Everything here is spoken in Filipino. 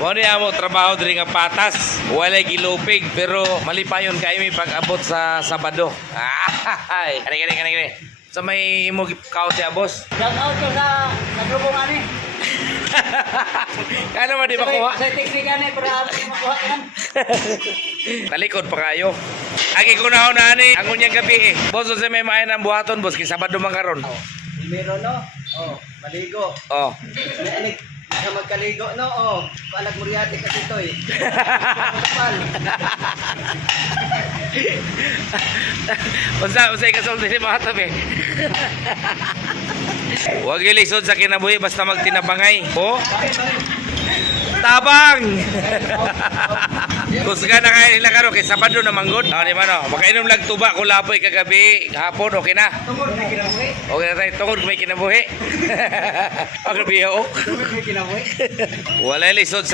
Mo ni amo trabaho diri nga patas, walay gilupig pero malipayon kay mi pag-abot sa Sabado. Ay, kani. Sa may imo gipkaw siya, boss. Shout out ko sa grupo nga ni. Kano man di makuha? Sa teknika ni para makuha yan. Talikod pa kayo. Agi ko na ni ang unyang gabi eh. Boss, sa may maayan ang buhaton, boss, kay Sabado man karon. Meron no? Oh, maligo. Oh. Na magkaligo no? Oh, palag muriate ka dito eh. Unsa ikasulti ni Mahatab eh. Huwag ilisod sa kinabuhi basta magtinabangay. Oh? Tabang! Kusga na kayo nila karo kay Sabado na manggod. Di ba no? Makainom lang tuba kung lapoy kagabi, hapon, okay na. Tungod may kinabuhi. Okay na tayo, tungod may kinabuhi. Ang biyo. Tungod may kinabuhi. Wala lisod sa